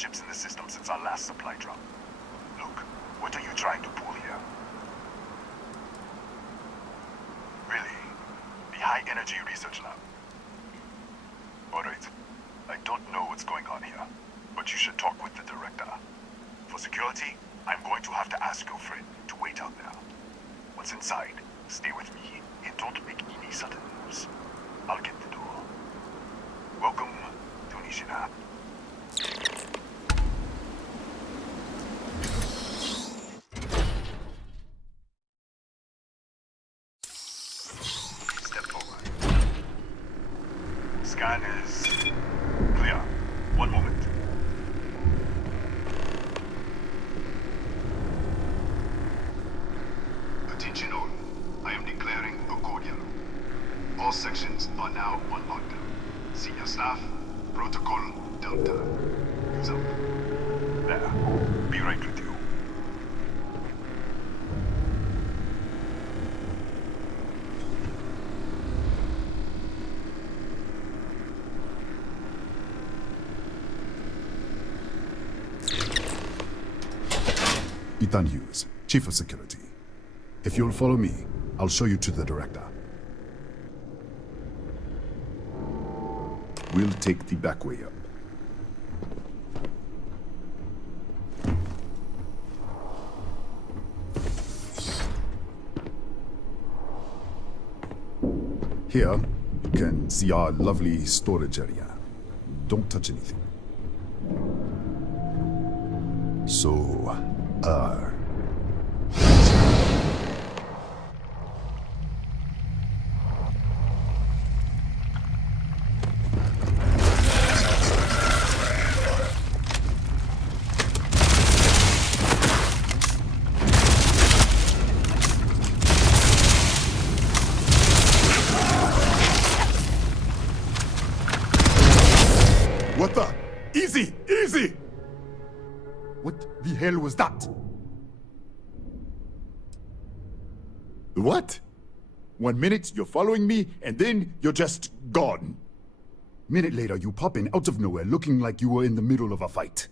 ships in the system since our last supply drop. Look, what are you trying to pull here? Really? The High Energy Research Lab? Alright. I don't know what's going on here, but you should talk with the director. For security, I'm going to have to ask your friend to wait out there. Once inside, stay with me and don't make any sudden moves. I'll get the door. Welcome to Nishina. Step forward. Scan is clear. One moment. Attention all. I am declaring a cordial. All sections are now on lockdown. Senior staff, protocol, Delta. Use up. There. Be right with you. Ethan Hughes, Chief of Security. If you'll follow me, I'll show you to the director. We'll take the back way up. Here, you can see our lovely storage area. Don't touch anything. So, What the? Easy! Easy! What the hell was that? What? 1 minute you're following me, and then you're just gone. Minute later, you pop in out of nowhere looking like you were in the middle of a fight.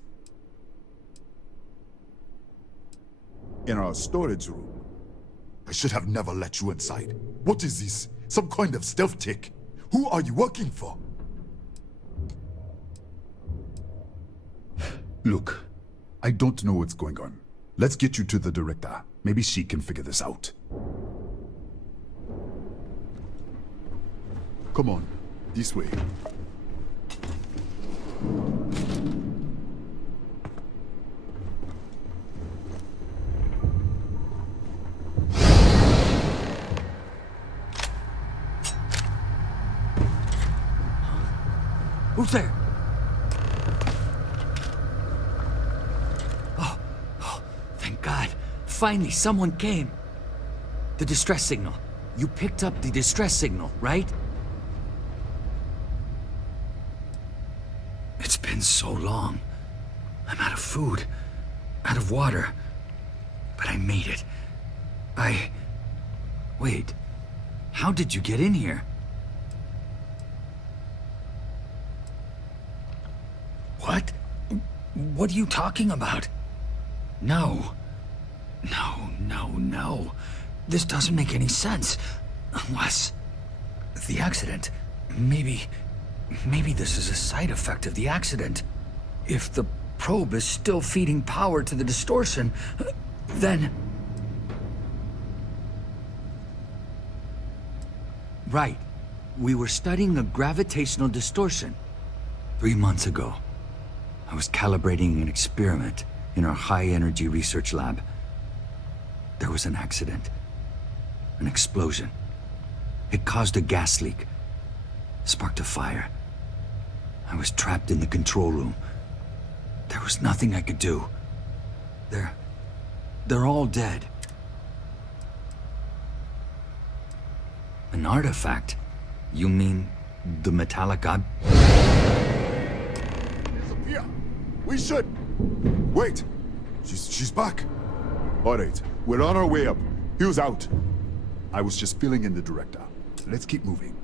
In our storage room. I should have never let you inside. What is this? Some kind of stealth tick? Who are you working for? Look, I don't know what's going on. Let's get you to the director. Maybe she can figure this out. Come on, this way. Who's there? Thank God. Finally, someone came. The distress signal. You picked up the distress signal, right? It's been so long. I'm out of food, out of water. But I made it. Wait. How did you get in here? What? What are you talking about? No. No. This doesn't make any sense. Unless... the accident. Maybe this is a side effect of the accident. If the probe is still feeding power to the distortion, then... Right. We were studying a gravitational distortion. 3 months ago, I was calibrating an experiment in our high-energy research lab. There was an accident. An explosion. It caused a gas leak. Sparked a fire. I was trapped in the control room. There was nothing I could do. They're all dead. An artifact? You mean the metallic Disappear! We should... Wait! She's back. Alright, we're on our way up. Hughes out. I was just filling in the director. Let's keep moving.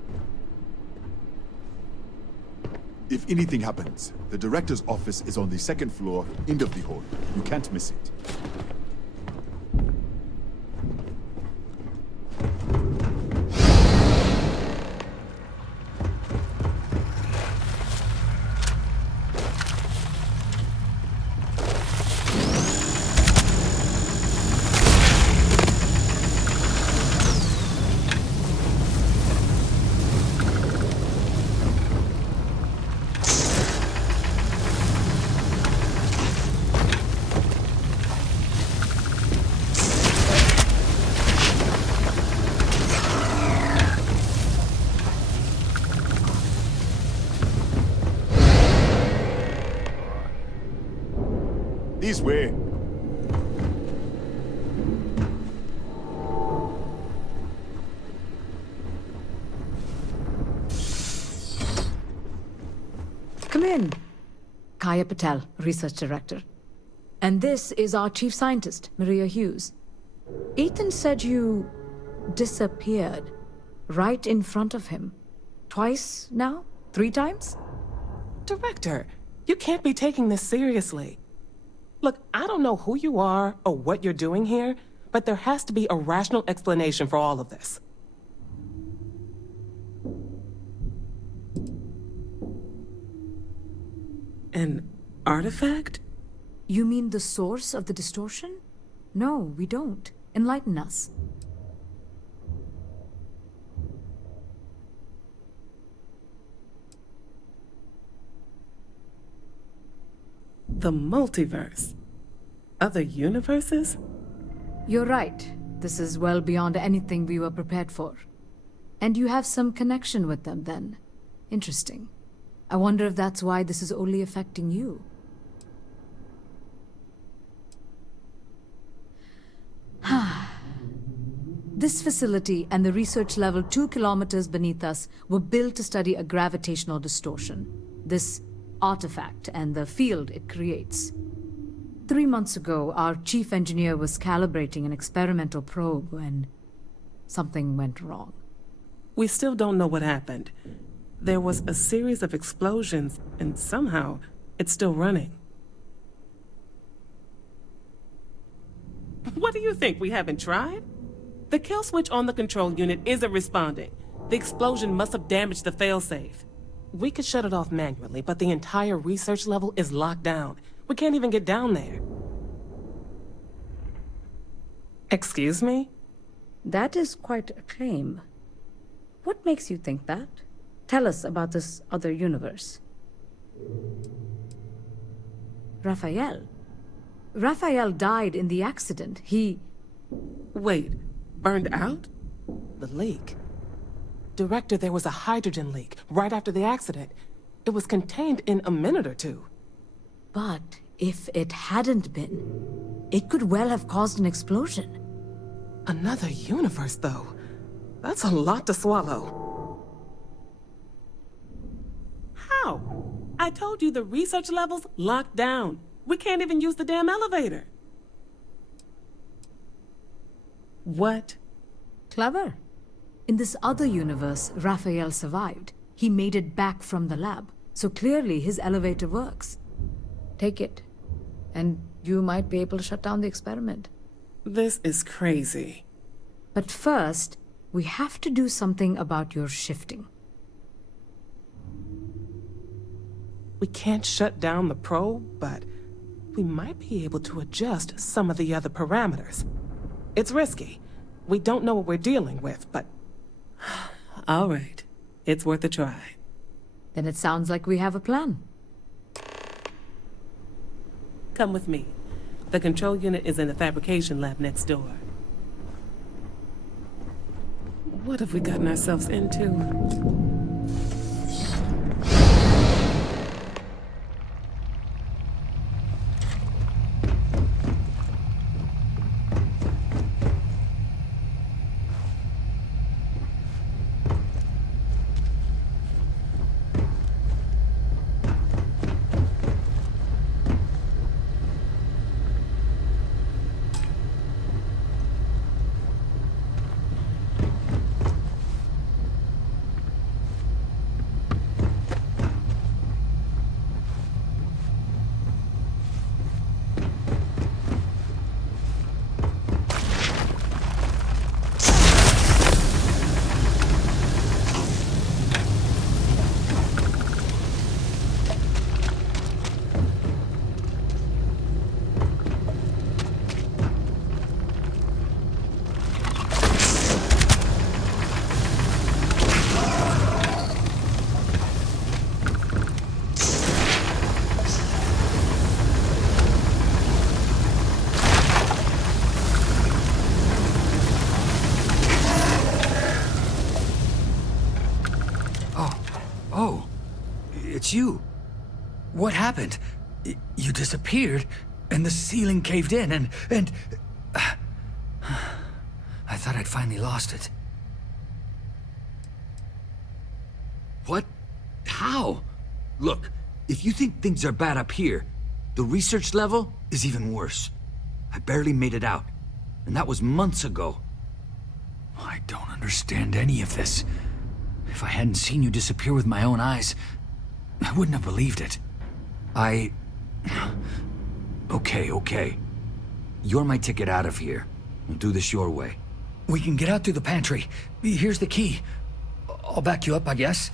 If anything happens, the director's office is on the second floor, end of the hall. You can't miss it. This way. Come in. Kaya Patel, Research Director. And this is our Chief Scientist, Maria Hughes. Ethan said you disappeared right in front of him. Twice now? 3 times? Director, you can't be taking this seriously. Look, I don't know who you are or what you're doing here, but there has to be a rational explanation for all of this. An artifact? You mean the source of the distortion? No, we don't. Enlighten us. The multiverse? Other universes? You're right. This is well beyond anything we were prepared for. And you have some connection with them, then. Interesting. I wonder if that's why this is only affecting you. This facility and the research level 2 kilometers beneath us were built to study a gravitational distortion. This artifact and the field it creates. 3 months ago, our chief engineer was calibrating an experimental probe when something went wrong. We still don't know what happened. There was a series of explosions, and somehow, it's still running. What do you think, we haven't tried? The kill switch on the control unit isn't responding. The explosion must have damaged the failsafe. We could shut it off manually, but the entire research level is locked down. We can't even get down there. Excuse me? That is quite a claim. What makes you think that? Tell us about this other universe. Rafael. Rafael died in the accident. He... Wait, burned out? The leak. Director, there was a hydrogen leak right after the accident. It was contained in a minute or two. But if it hadn't been, it could well have caused an explosion. Another universe, though. That's a lot to swallow. How? I told you the research level's locked down. We can't even use the damn elevator. What? Clever. In this other universe, Rafael survived. He made it back from the lab, so clearly his elevator works. Take it, and you might be able to shut down the experiment. This is crazy. But first, we have to do something about your shifting. We can't shut down the probe, but we might be able to adjust some of the other parameters. It's risky. We don't know what we're dealing with, but... All right. It's worth a try. Then it sounds like we have a plan. Come with me. The control unit is in the fabrication lab next door. What have we gotten ourselves into? it's you. What happened? You disappeared, and the ceiling caved in, and... I thought I'd finally lost it. What? How? Look, if you think things are bad up here, the research level is even worse. I barely made it out, and that was months ago. I don't understand any of this. If I hadn't seen you disappear with my own eyes, I wouldn't have believed it. Okay. You're my ticket out of here. We'll do this your way. We can get out through the pantry. Here's the key. I'll back you up, I guess.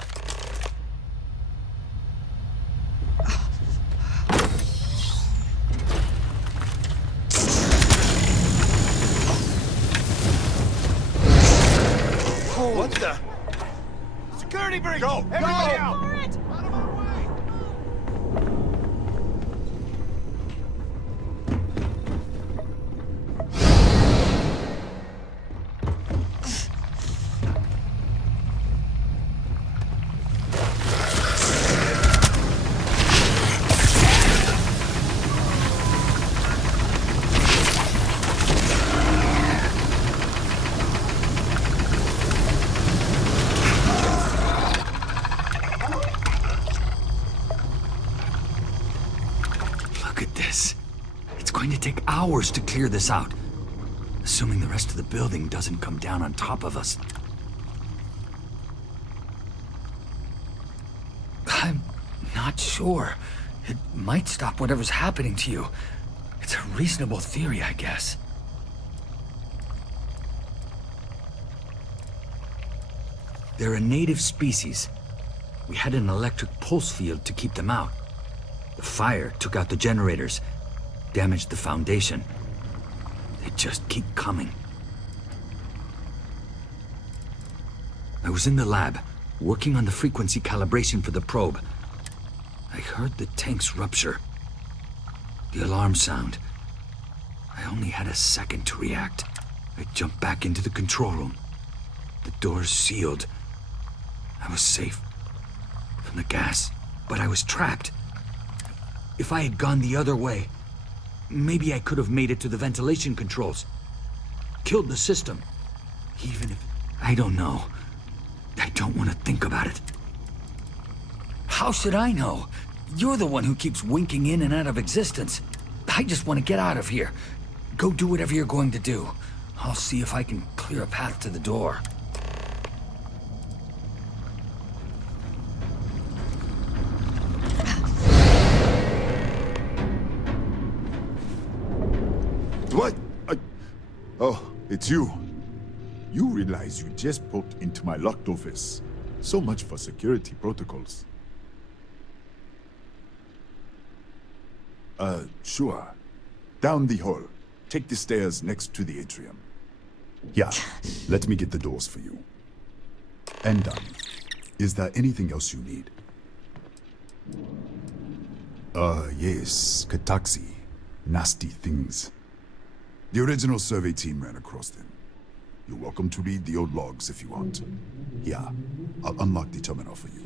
What the? Security breach! Go! Everybody out! Out of our way! Look at this. It's going to take hours to clear this out. Assuming the rest of the building doesn't come down on top of us. I'm not sure. It might stop whatever's happening to you. It's a reasonable theory, I guess. They're a native species. We had an electric pulse field to keep them out. The fire took out the generators, damaged the foundation. They just keep coming. I was in the lab, working on the frequency calibration for the probe. I heard the tanks rupture. The alarm sound. I only had a second to react. I jumped back into the control room. The doors sealed. I was safe from the gas, but I was trapped. If I had gone the other way, maybe I could have made it to the ventilation controls. Killed the system. Even if... I don't know. I don't want to think about it. How should I know? You're the one who keeps winking in and out of existence. I just want to get out of here. Go do whatever you're going to do. I'll see if I can clear a path to the door. What? Oh, it's you. You realize you just poked into my locked office. So much for security protocols. Sure. Down the hall. Take the stairs next to the atrium. Yeah, let me get the doors for you. And done. Is there anything else you need? Yes, Kataxi. Nasty things. The original survey team ran across them. You're welcome to read the old logs if you want. Yeah, I'll unlock the terminal for you.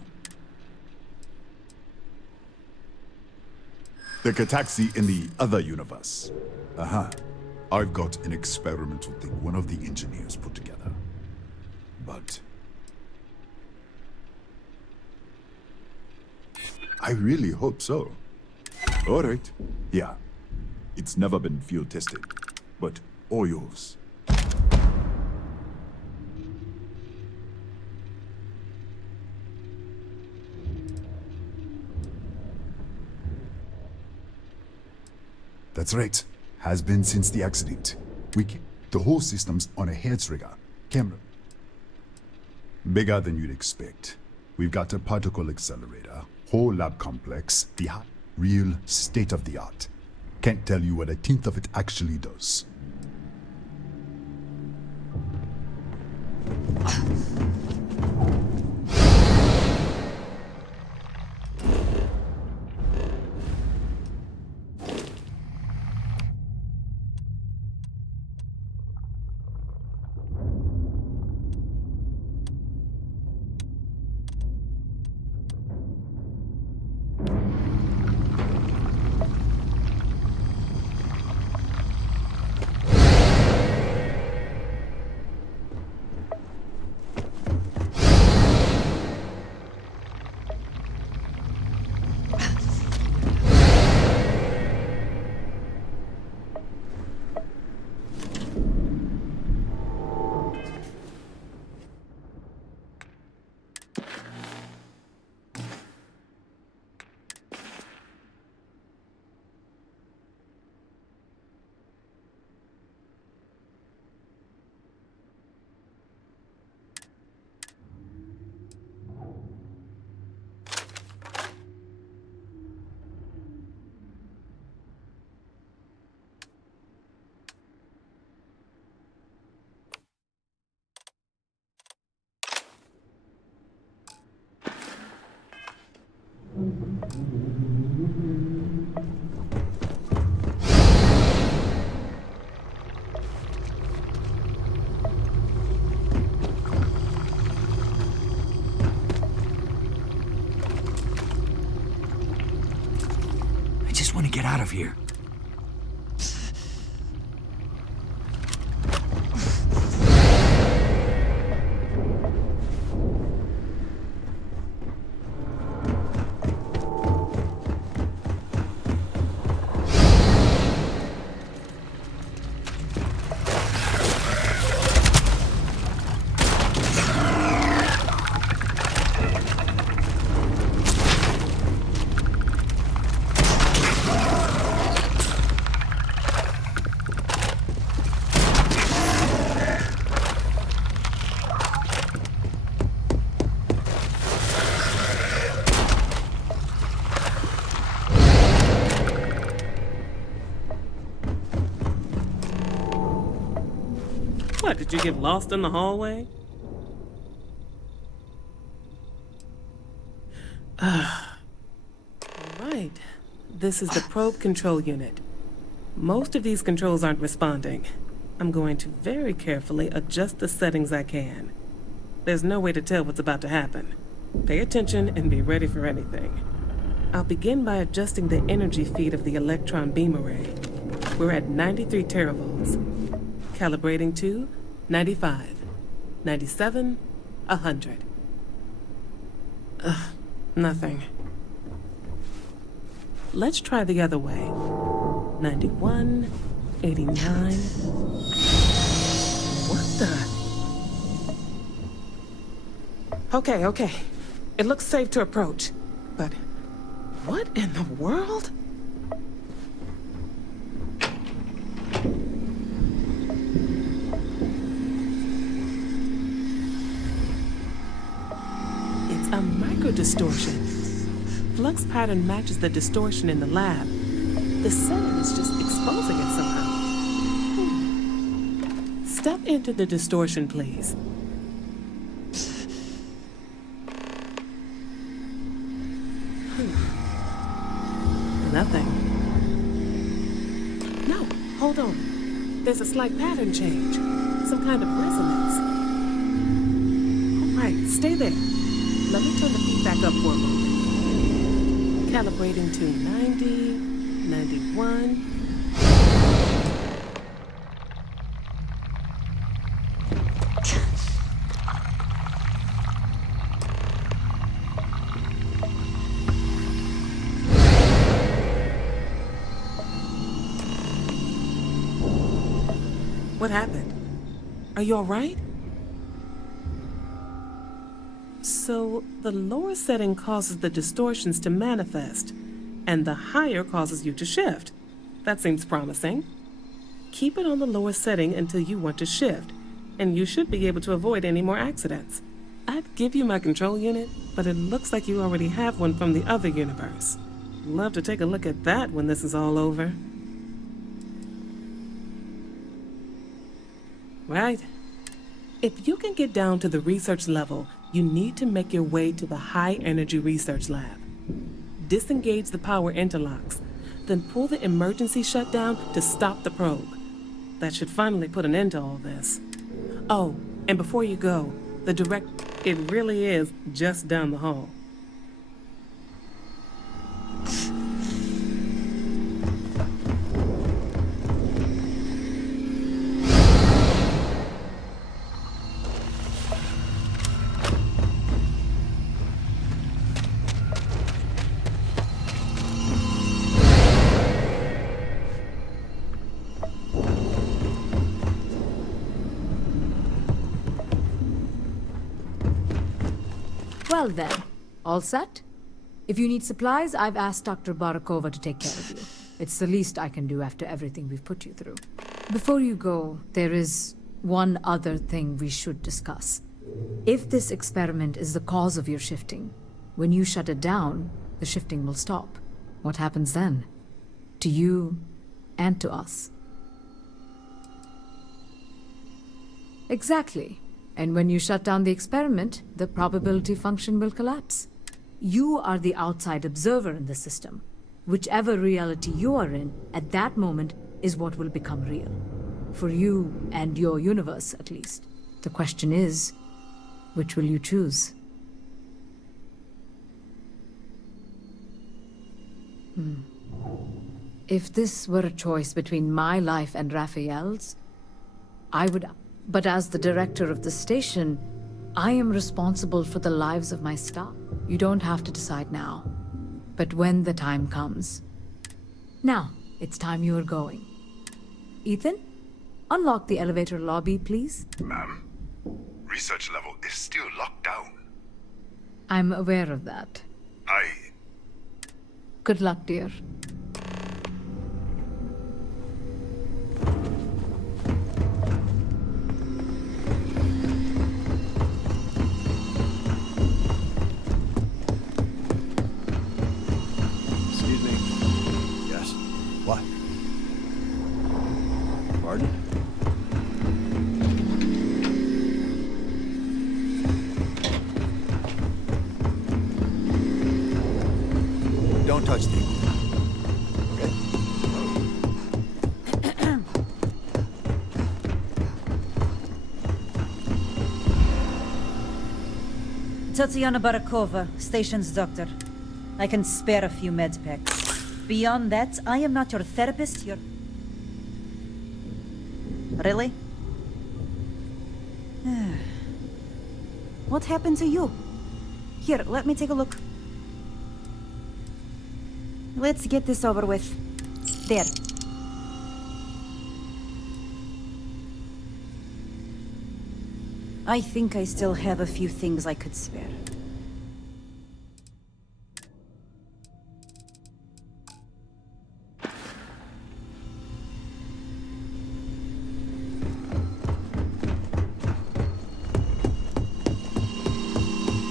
The Kataxi in the other universe. I've got an experimental thing one of the engineers put together. But... I really hope so. All right. Yeah. It's never been field tested, but all yours. That's right. Has been since the accident. The whole system's on a hair-trigger camera. Bigger than you'd expect. We've got a particle accelerator, whole lab complex, the real state-of-the-art. Can't tell you what a tenth of it actually does. get out of here. What, did you get lost in the hallway? Right. This is the probe control unit. Most of these controls aren't responding. I'm going to very carefully adjust the settings I can. There's no way to tell what's about to happen. Pay attention and be ready for anything. I'll begin by adjusting the energy feed of the electron beam array. We're at 93 teravolts. Calibrating to 95, 97, 100. Nothing. Let's try the other way. 91, 89. What the? Okay. It looks safe to approach. But what in the world? It's a microdistortion. Flux pattern matches the distortion in the lab. The setting is just exposing it somehow. Step into the distortion, please. Nothing. No, hold on. There's a slight pattern change. Some kind of resonance. All right, stay there. Let me turn the feedback up for a moment. Calibrating to 90, 91. What happened? Are you all right? So, the lower setting causes the distortions to manifest, and the higher causes you to shift. That seems promising. Keep it on the lower setting until you want to shift, and you should be able to avoid any more accidents. I'd give you my control unit, but it looks like you already have one from the other universe. Love to take a look at that when this is all over. Right. If you can get down to the research level, you need to make your way to the high-energy research lab. Disengage the power interlocks, then pull the emergency shutdown to stop the probe. That should finally put an end to all this. Oh, and before you go, it really is just down the hall. Well then, all set? If you need supplies, I've asked Dr. Barakova to take care of you. It's the least I can do after everything we've put you through. Before you go, there is one other thing we should discuss. If this experiment is the cause of your shifting, when you shut it down, the shifting will stop. What happens then? To you and to us. Exactly. And when you shut down the experiment, the probability function will collapse. You are the outside observer in the system. Whichever reality you are in, at that moment, is what will become real. For you and your universe, at least. The question is, which will you choose? If this were a choice between my life and Rafael's, I would... But as the director of the station, I am responsible for the lives of my staff. You don't have to decide now, but when the time comes. Now, it's time you are going. Ethan, unlock the elevator lobby, please. Ma'am, research level is still locked down. I'm aware of that. Good luck, dear. Excuse me. Yes. What? Pardon? Don't touch the okay? Tatiana Barakova, station's doctor. I can spare a few med packs. Beyond that, I am not your therapist, Really? What happened to you? Here, let me take a look. Let's get this over with. There. I think I still have a few things I could spare.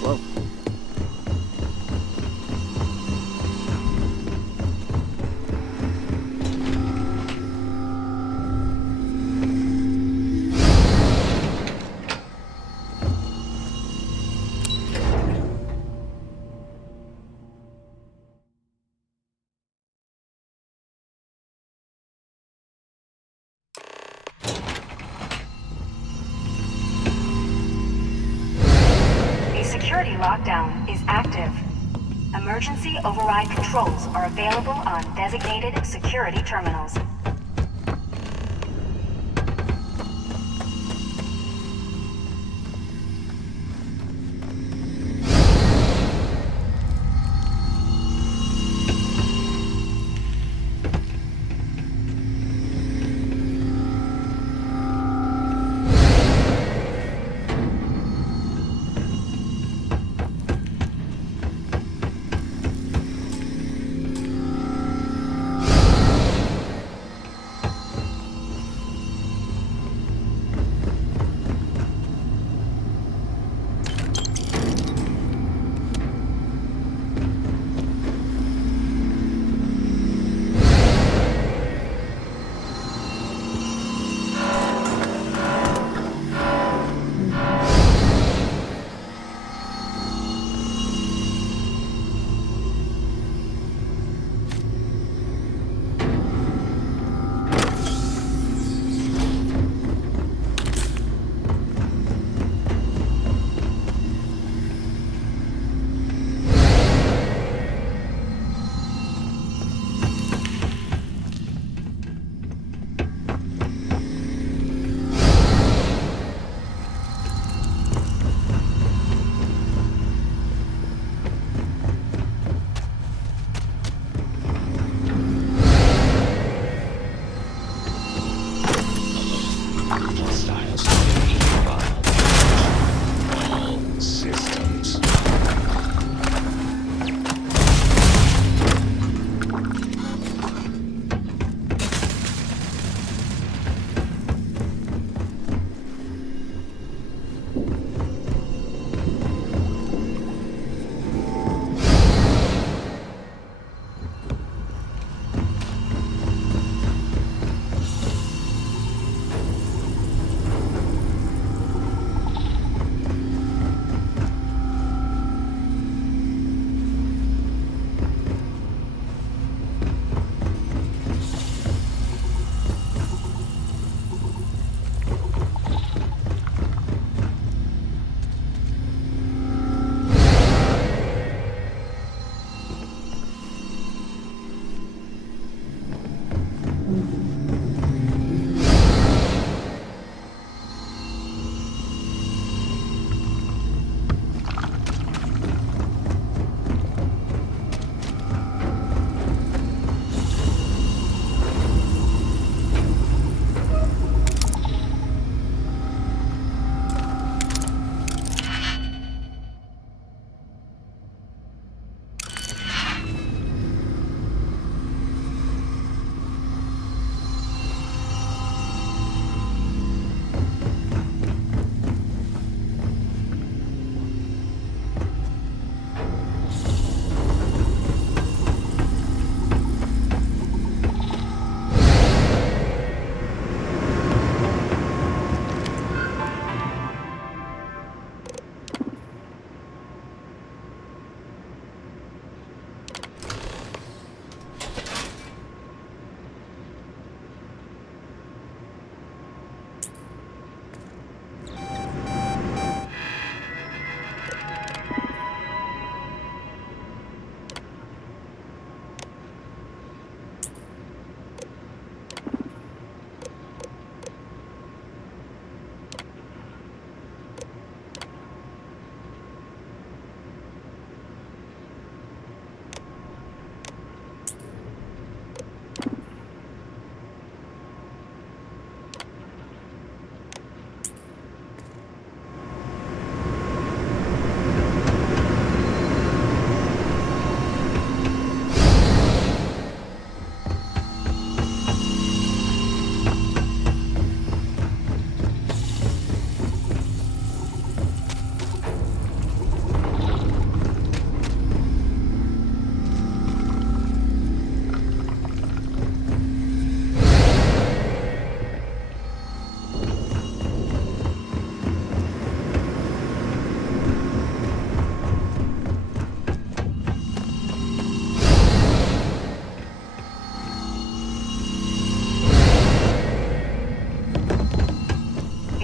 Whoa. Security lockdown is active. Emergency override controls are available on designated security terminals.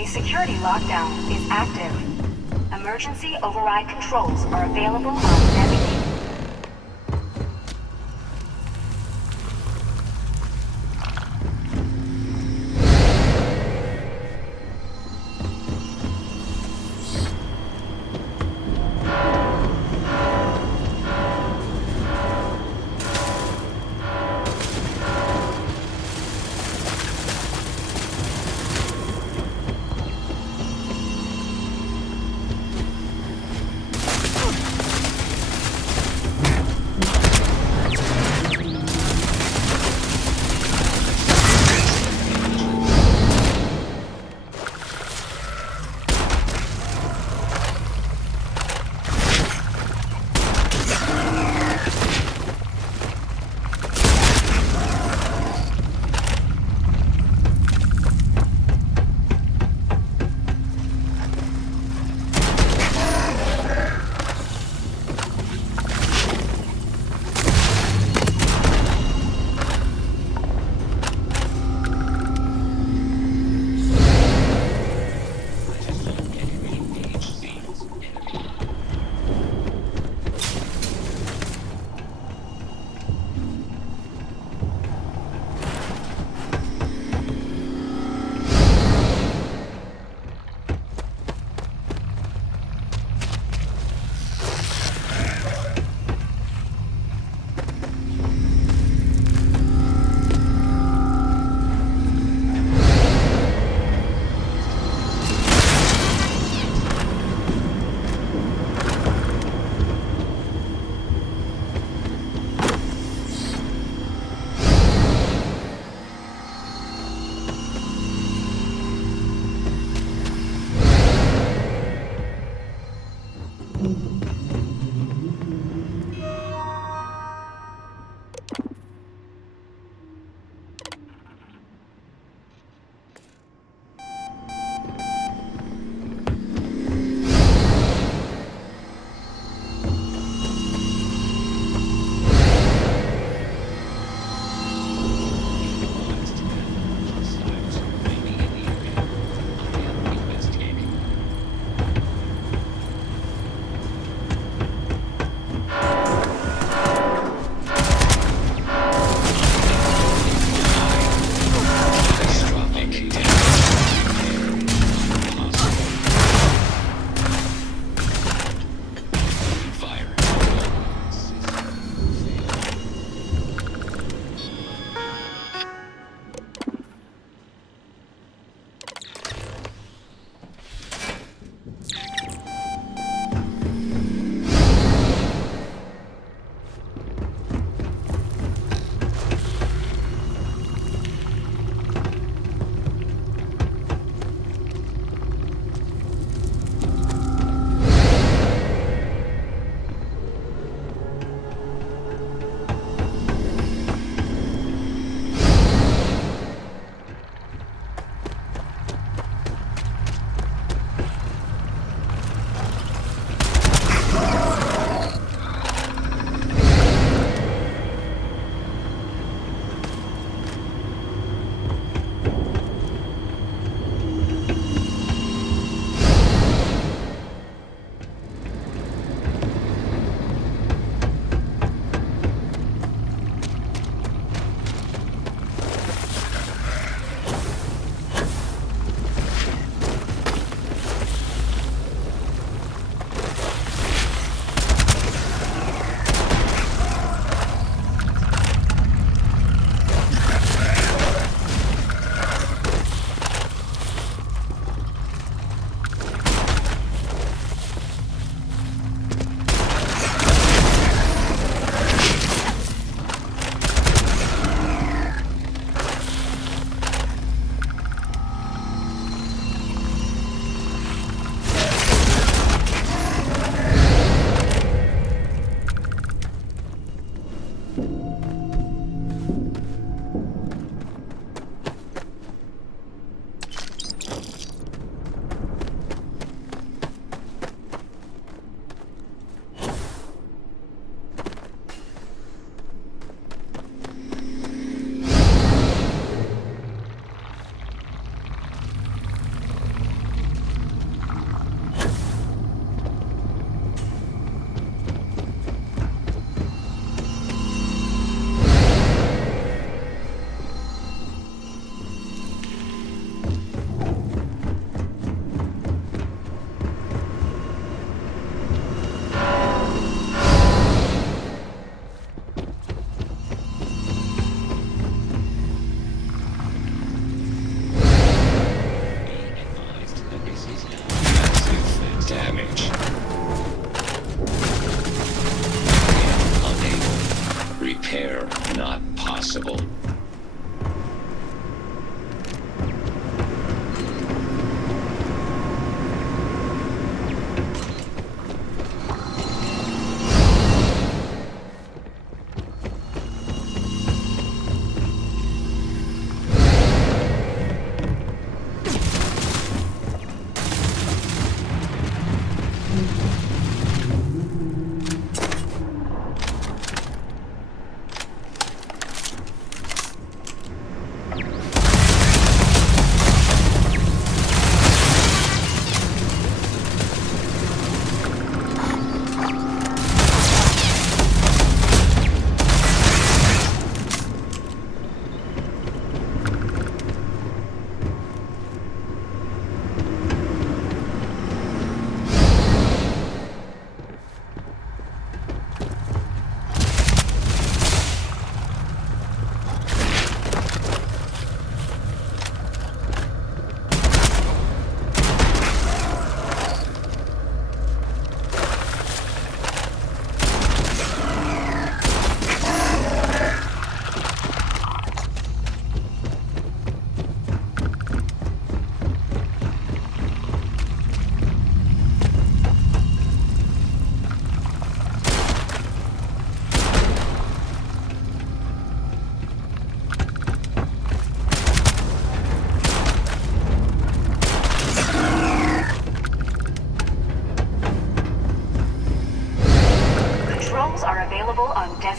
The security lockdown is active. Emergency override controls are available on designated.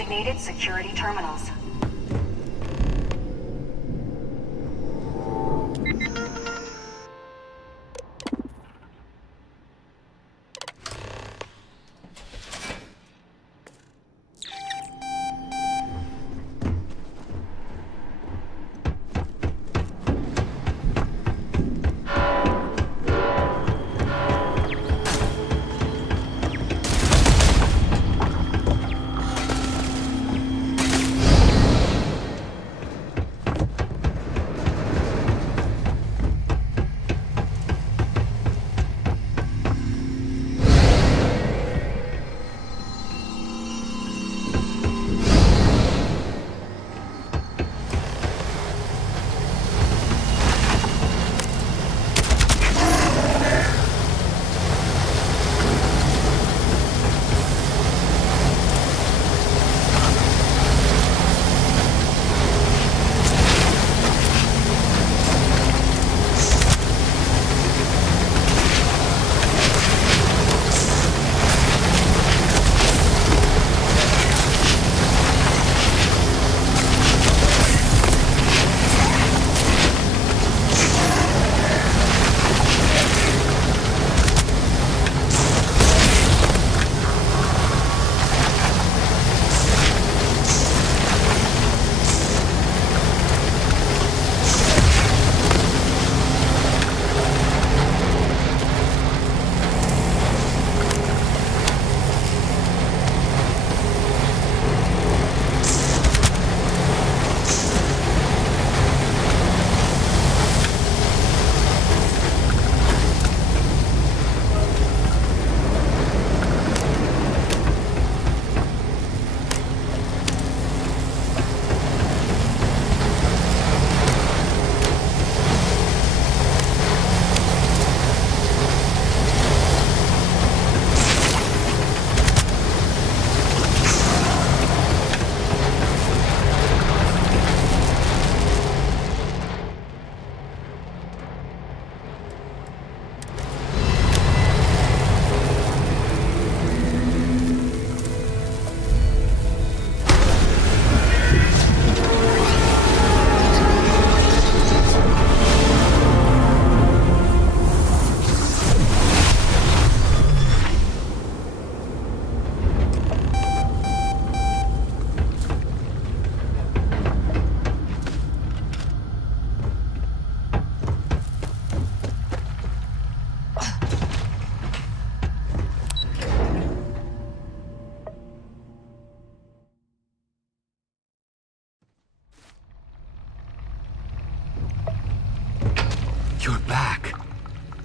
designated security terminals. You're back.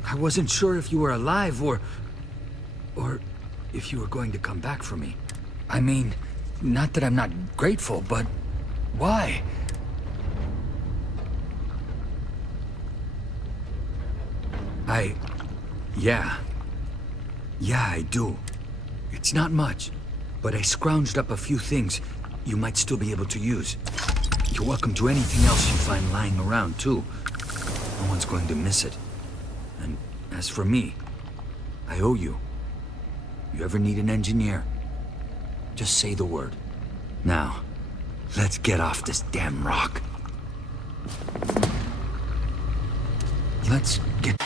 I wasn't sure if you were alive or if you were going to come back for me. I mean, not that I'm not grateful, but why? Yeah, I do. It's not much, but I scrounged up a few things you might still be able to use. You're welcome to anything else you find lying around, too. No one's going to miss it. And as for me, I owe you. You ever need an engineer, just say the word. Now, let's get off this damn rock. Let's get...